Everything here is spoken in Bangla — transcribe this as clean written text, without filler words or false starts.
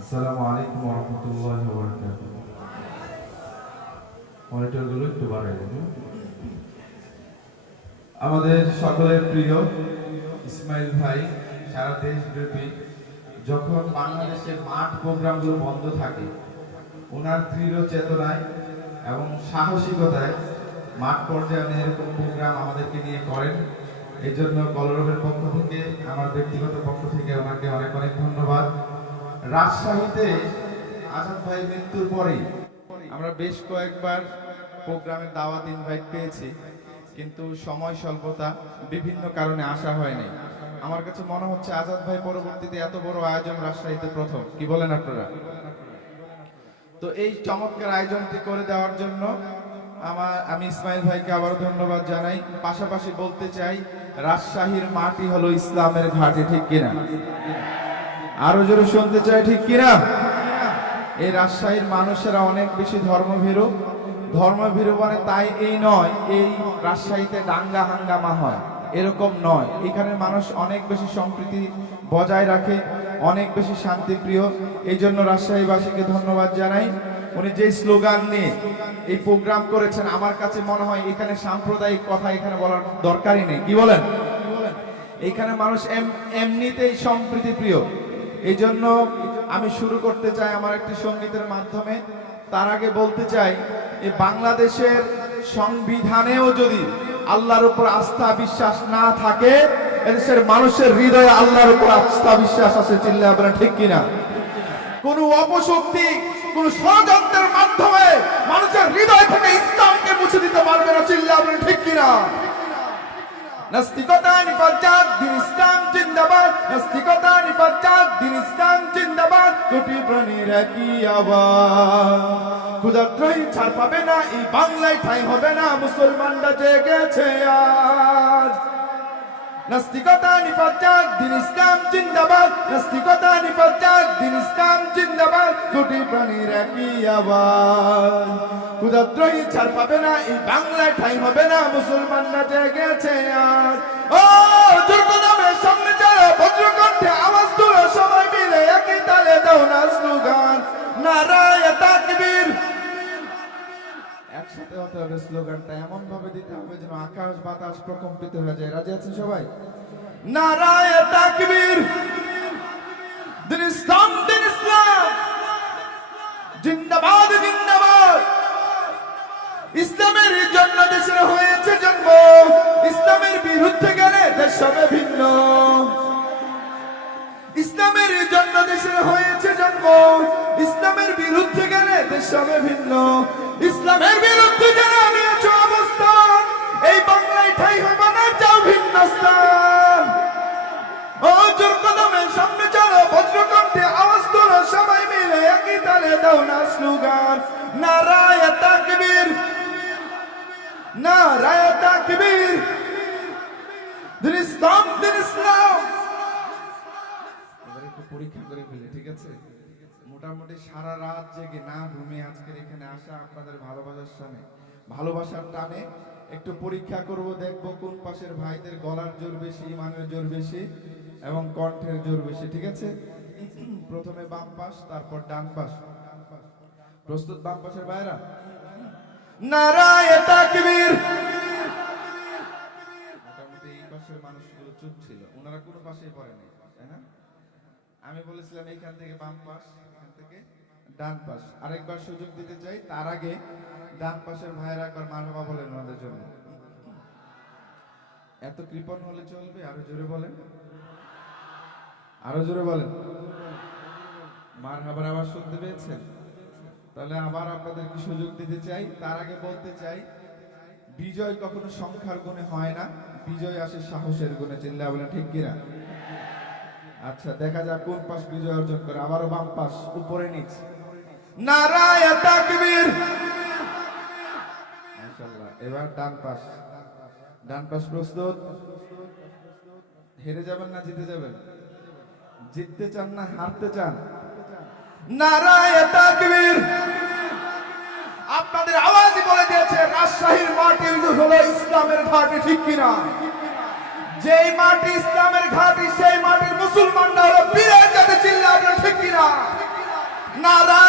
আসসালামু আলাইকুম ওয়া রাহমাতুল্লাহি ওয়া বারাকাতুহু। মনিটরগুলো একটু বাড়াই দিন। আমাদের সকলের প্রিয় ইসমাইল ভাই সারা দেশব্যাপী যখন বাংলাদেশের মাঠ প্রোগ্রামগুলো বন্ধ থাকে, ওনার দৃঢ় চেতনায় এবং সাহসিকতায় মাঠ পর্যায়ে এরকম প্রোগ্রাম আমাদেরকে নিয়ে করেন। এই জন্য কলরবের পক্ষ থেকে, আমার ব্যক্তিগত পক্ষ থেকে ওনাকে অনেক অনেক ধন্যবাদ। রাজশাহীতে আজাদ ভাই মৃত্যুর পরেই আমরা বেশ কয়েকবার প্রোগ্রামের দাওয়াত ইনভাইট পেয়েছি, কিন্তু সময় স্বল্পতা বিভিন্ন কারণে আসা হয়নি। আমার কাছে মনে হচ্ছে আজাদ ভাই পরবর্তীতে এত বড় আয়োজন রাজশাহীতে প্রথম। কি বলেন আপনারা? তো এই চমৎকার আয়োজনটি করে দেওয়ার জন্য আমি ইসমাইল ভাইকে আবার ধন্যবাদ জানাই। পাশাপাশি বলতে চাই, রাজশাহীর মাটি হলো ইসলামের ঘাঁটি, ঠিক কিনা? আরো জোরে শুনতে চাই, ঠিক কিনা? এই রাজশাহীর মানুষেরা অনেক বেশি ধর্মভীরু মানে তাই এই নয় এই রাজশাহীতে দাঙ্গা হাঙ্গামা হয়, এরকম নয়। এখানে মানুষ অনেক বেশি সম্প্রীতি বজায় রাখে, অনেক বেশি শান্তিপ্রিয়। এই জন্য রাজশাহীবাসীকে ধন্যবাদ জানাই। উনি যে স্লোগান নিয়ে এই প্রোগ্রাম করেছেন, আমার কাছে মনে হয় এখানে সাম্প্রদায়িক কথা এখানে বলার দরকারই নেই। কি বলেন? এখানে মানুষ এমনিতেই সম্প্রীতি প্রিয়। এই জন্য আমি শুরু করতে চাই আমার একটি সঙ্গীতের মাধ্যমে। তার আগে বলতে চাই, এই বাংলাদেশের সংবিধানেও যদি আল্লাহর উপর আস্থা বিশ্বাস না থাকে, এদেশের মানুষের হৃদয়ে আল্লাহর উপর আস্থা বিশ্বাস আছে। চিল্লায়া বলেন ঠিক কিনা? কোন অপশক্তি, কোন ষড়যন্ত্রের মাধ্যমে মানুষের হৃদয় থেকে ইসলামকে মুছে দিতে পারবে না। চিল্লায়া বলেন ঠিক কিনা? নাস্তিকতা নিপাত দিন ইসলাম জিন্দাবাদ, নাস্তিকতা নিপাত দিন ইসলাম জিন্দাবাদ, কোটি প্রাণীর একই আওয়াজ। ক্ষুধাদ্রোহী ছাড় পাবে না, এই বাংলায় ঠাঁই হবে না, মুসলমানরা জেগেছে আজ। নাস্তিকতা নিপাত দিন ইসলাম জিন্দাবাদ, নাস্তিকতা নিপাত দিন ইসলাম জিন্দাবাদ, কোটি প্রাণীর একই আওয়াজ। ক্ষুধাদ্রোহী ছাড় পাবে না, এই বাংলায় ঠাঁই হবে না, মুসলমানরা জেগেছে আজ। ও দুর্গনামের সামনে চলো, বজ্রকণ্ঠে আওয়াজ তুলো, সবাই মিলে একই তালে দাও না স্লোগান, নারায়ে তাকবীর। একসাথে হতে হবে, স্লোগানটা এমন ভাবে দিতে হবে যেন আকাশ বাতাস প্রকম্পিত হয়ে যায়। রাজি আছেন সবাই? নারায়ে তাকবীর, দিন ইসলাম জিন্দাবাদ জিন্দাবাদ। ইসলামের জন্য দেশের হয়েছে জন্ম, ইসলামের বিরুদ্ধে গেলে দেশ হবে ভিন্ন। ইসলামের জন্য দেশের হয়েছে জন্ম, ইসলামের বিরুদ্ধে গেলে দেশ হবে ভিন্ন। ইসলামের বিরুদ্ধে যারা নিয়েছে অবস্থান, এই বাংলায় ঠাঁই হবে না, যাও ভিন্ন স্থান। ও জোর কদমের সামনে চলো, বজ্রকণ্ঠে আওয়াজ তোলো, সবাই মিলে একই তালে দাও না স্লোগান, নারায়ে তাকবীর, নারায়ে তাকবীর, দিন ইসলাম দিন ইসলাম। এবার একটু পরীক্ষা করে ফেলি, ঠিক আছে? মোটামুটি সারা রাত জেগে না ঘুমিয়ে আজকের এখানে আসা আপনাদের ভালোবাসার সামনে, ভালোবাসার টানে একটু পরীক্ষা করব, দেখবো কোন পাশের ভাইদের গলার জোর বেশি, ইমানের জোর বেশি এবং কণ্ঠের জোর বেশি। ঠিক আছে? প্রথমে বাম পাশ, তারপর ডান পাশ। প্রস্তুত বাম পাশের ভাইরা? নারায়ে তাকবীর। মোটামুটি এই পাশের মানুষগুলো চুপ ছিল, ওনারা কোনো পাশেই পড়েনি, তাই না? আমি বলেছিলাম এইখান থেকে বাম পাশ, এখান থেকে ডান পাশ। আরেকবার সুযোগ দিতে চাই, তার আগে ডান পাশের ভাইয়েরা একবার মারহাবা বলেন ওনাদের জন্য। এত কৃপণ হলে চলবে? আরো জোরে বলেন, আরো জোরে বলেন। মারহাবার আওয়াজ শুনতে পেয়েছেন? তাহলে আবার আপনাদেরকে সুযোগ দিতে চাই। তার আগে বলতে চাই, বিজয় কখনো সংখ্যার গুণে হয় না, বিজয় আসে সাহসের গুণে। চিল্লায়া বলেন ঠিক কিনা? আচ্ছা, দেখা যাক কোন পাশ বিজয় অর্জন করে। আবারও বাম পাশ, উপরে নিচে। নারায়ে তাকবীর। মাশাআল্লাহ। এবার ডান পাশ, ডান পাশ প্রস্তুত? হেরে যাবেন না জিতে যাবেন? জিততে চান না হারতে চান? নারায়ে তাকবীর। আপনাদের আওয়াজই বলে দিয়েছে রাজশাহীর মাটি হলো ইসলামের ঘাঁটি, ঠিক কিনা? যেই মাটি ইসলামের ঘাঁটি, সেই মাটির মুসলমানরা হলো বীরের জাতি। চিল্লায়া বলেন ঠিক কিনা? নারা